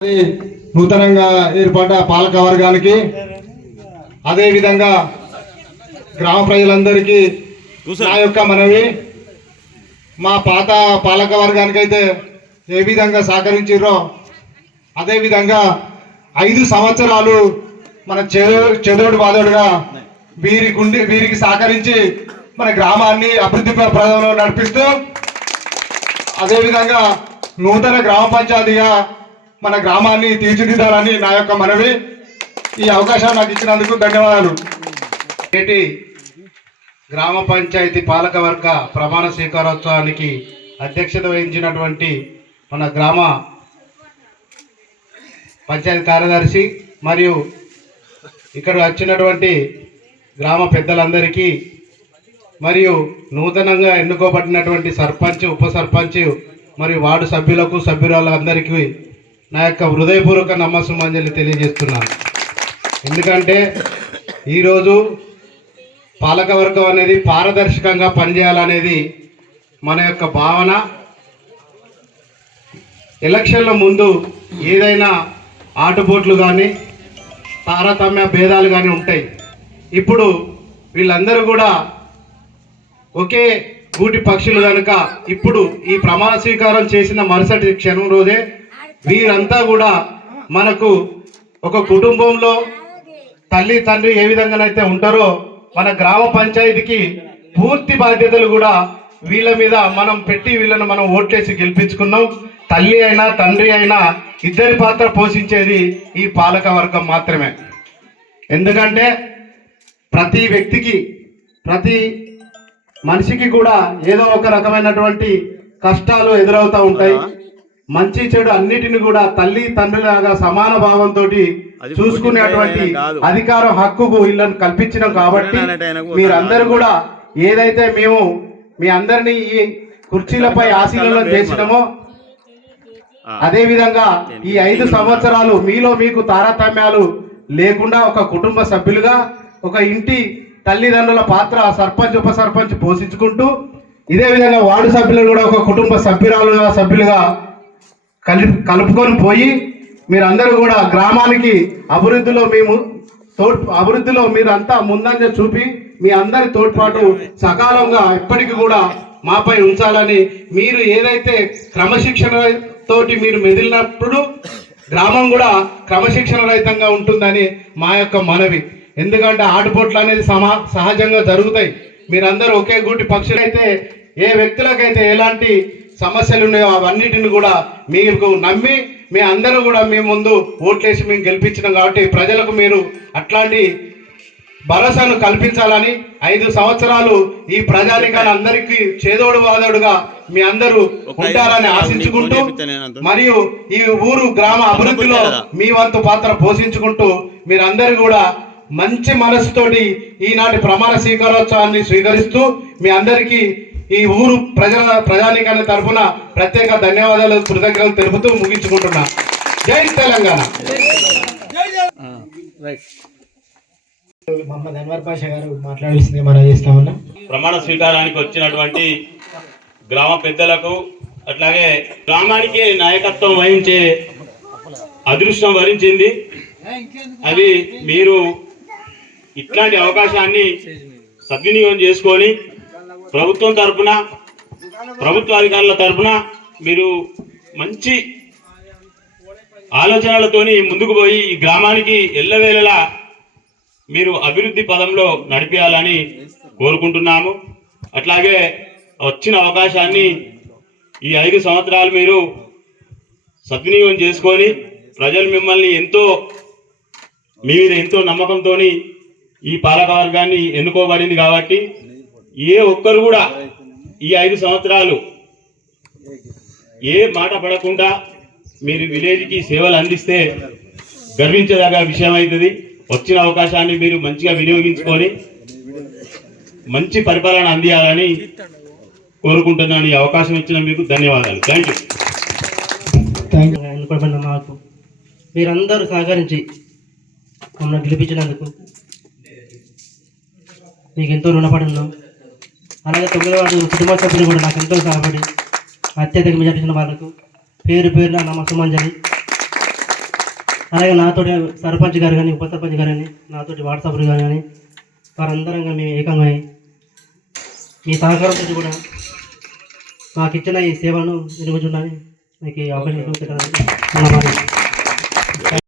నూతనంగా ఏర్పడ్డ పాలక వర్గానికి అదేవిధంగా గ్రామ ప్రజలందరికీ నా యొక్క మనవి, మా పాత పాలక వర్గానికి అయితే ఏ విధంగా సహకరించారో అదేవిధంగా 5 సంవత్సరాలు మన చెదోడు బాదోడుగా వీరికి సహకరించి మన గ్రామాన్ని అభివృద్ధి ప్రదంలో నడిపిస్తూ అదేవిధంగా నూతన గ్రామ పంచాయతీగా మన గ్రామాన్ని తీర్చిదిద్దాలని నా యొక్క మనవి. ఈ అవకాశం నాకు ఇచ్చినందుకు ధన్యవాదాలు. నేటి గ్రామ పంచాయతీ పాలకవర్గ ప్రమాణ స్వీకారోత్సవానికి అధ్యక్షత వహించినటువంటి మన గ్రామ పంచాయతీ కార్యదర్శి మరియు ఇక్కడ వచ్చినటువంటి గ్రామ పెద్దలందరికీ మరియు నూతనంగా ఎన్నుకోబడినటువంటి సర్పంచ్, ఉప సర్పంచ్ మరియు వార్డు సభ్యులకు, సభ్యురాలందరికీ నా యొక్క హృదయపూర్వక నమస్సుమాంజలి తెలియజేస్తున్నాను. ఎందుకంటే ఈరోజు పాలకవర్గం అనేది పారదర్శకంగా పనిచేయాలనేది మన యొక్క భావన. ఎలక్షన్ల ముందు ఏదైనా ఆటుపోట్లు కానీ తారతమ్య భేదాలు కానీ ఉంటాయి. ఇప్పుడు వీళ్ళందరూ కూడా ఒకే గూటి పక్షులు కనుక ఇప్పుడు ఈ ప్రమాణ స్వీకారం చేసిన మరుసటి క్షణం రోజే వీరంతా కూడా మనకు ఒక కుటుంబంలో తల్లి తండ్రి ఏ విధంగానైతే ఉంటారో మన గ్రామ పంచాయతీకి పూర్తి బాధ్యతలు కూడా వీళ్ళ మీద మనం పెట్టి వీళ్ళను మనం ఓట్లేసి గెలిపించుకున్నాం. తల్లి అయినా తండ్రి అయినా ఇద్దరి పాత్ర పోషించేది ఈ పాలక వర్గం మాత్రమే. ఎందుకంటే ప్రతి వ్యక్తికి, ప్రతి మనిషికి కూడా ఏదో ఒక రకమైనటువంటి కష్టాలు ఎదురవుతూ ఉంటాయి. మంచి చెడు అన్నిటిని కూడా తల్లి తండ్రిలాగా సమాన భావంతో చూసుకునేటువంటి అధికారం, హక్కుకు వీళ్ళని కల్పించినాం. కాబట్టి మీరందరూ కూడా ఏదైతే మేము మీ అందరినీ ఈ కుర్చీలపై ఆశీర్వాదం చేసినామో అదే విధంగా ఈ 5 సంవత్సరాలు మీలో మీకు తారతమ్యాలు లేకుండా ఒక కుటుంబ సభ్యులుగా, ఒక ఇంటి తల్లిదండ్రుల పాత్ర సర్పంచ్, ఉప సర్పంచ్ పోషించుకుంటూ ఇదే విధంగా వార్డు సభ్యులు కూడా ఒక కుటుంబ సభ్యులుగా కలుపుకొని పోయి మీరందరూ కూడా గ్రామానికి అభివృద్ధిలో మీరంతా ముందంజ చూపి మీ అందరి తోడ్పాటు సకాలంగా ఎప్పటికీ కూడా మాపై ఉంచాలని, మీరు ఏదైతే క్రమశిక్షణ తోటి మీరు మెదిలినప్పుడు గ్రామం కూడా క్రమశిక్షణ రహితంగా ఉంటుందని మా యొక్క మనవి. ఎందుకంటే ఆటుపోట్లు అనేది సహజంగా జరుగుతాయి. మీరందరూ ఒకే గూటి పక్షులు అయితే ఏ వ్యక్తులకైతే ఎలాంటి సమస్యలు ఉన్నాయో అవన్నిటిని కూడా మీకు నమ్మి మీ అందరూ కూడా మీ ముందు ఓట్లేసి మేము గెలిపించినాం. కాబట్టి ప్రజలకు మీరు అట్లాంటి భరోసాను కల్పించాలని 5 సంవత్సరాలు ఈ ప్రజానికాన్ని అందరికీ చేదోడు వాదోడుగా మీ అందరూ ఉంటారని ఆశించుకుంటూ మరియు ఈ ఊరు గ్రామ అభివృద్ధిలో మీ వంతు పాత్ర పోషించుకుంటూ మీరందరూ కూడా మంచి మనసుతోటి ఈనాటి ప్రమాణ స్వీకారోత్సవాన్ని స్వీకరిస్తూ మీ అందరికీ ఈ ఊరు ప్రజానికాన్ని తరఫున ప్రత్యేక ధన్యవాదాలు, కృతజ్ఞతలు తెలుపుతూ ముగించుకుంటున్నా. జై తెలంగాణ. మహమ్మద్ అన్వర్ పాషా గారు మాట్లాడాల్సింది మనం చేస్తా ఉన్నాం. ప్రమాణ స్వీకారానికి వచ్చినటువంటి గ్రామ పెద్దలకు, అట్లాగే గ్రామానికి నాయకత్వం వహించే అదృష్టం వరించింది. అది మీరు ఇట్లాంటి అవకాశాన్ని సద్వినియోగం చేసుకొని ప్రభుత్వం తరఫున, ప్రభుత్వ అధికారుల తరఫున మీరు మంచి ఆలోచనలతోని ముందుకు పోయి ఈ గ్రామానికి ఎల్లవేళలా మీరు అభివృద్ధి పదంలో నడిపించాలని కోరుకుంటున్నాము. అట్లాగే వచ్చిన అవకాశాన్ని ఈ 5 సంవత్సరాలు మీరు సద్వినియోగం చేసుకొని ప్రజలు మిమ్మల్ని మీ మీద ఎంతో నమ్మకంతో ఈ పాలకవర్గాన్ని ఎన్నుకోబడింది. కాబట్టి ఏ ఒక్కరు కూడా ఈ 5 సంవత్సరాలు ఏ మాట పడకుండా మీరు విలేజ్కి సేవలు అందిస్తే గర్వించదగ్గ విషయం అవుతుంది. వచ్చిన అవకాశాన్ని మీరు మంచిగా వినియోగించుకొని మంచి పరిపాలన అందియాలని కోరుకుంటున్నాను. ఈ అవకాశం ఇచ్చిన మీకు ధన్యవాదాలు. Thank you. మాకు మీరందరూ సహకరించి మమ్మల్ని గెలిపించినందుకు మీకు ఎంతో రుణపడి ఉన్నాం. అలాగే 9వ వార్డు కుటుంబ సభ్యులు కూడా నాకు ఎంతో సహాయపడి అత్యధిక మెజార్టీ ఇచ్చిన వాళ్ళకు పేరు పేరున నమస్సుమాంజలి. అలాగే నాతోటి సర్పంచ్ గారు కానీ ఉప సర్పంచ్ గారు కానీ నాతోటి వార్డు సభ్యులు గారు కానీ వారందరం మేము ఏకంగా మీ సహకారంతో కూడా మాకు ఇచ్చిన ఈ సేవలను నిర్వహించడానికి మీకు ఈ అవకాశం ఇవ్వడానికి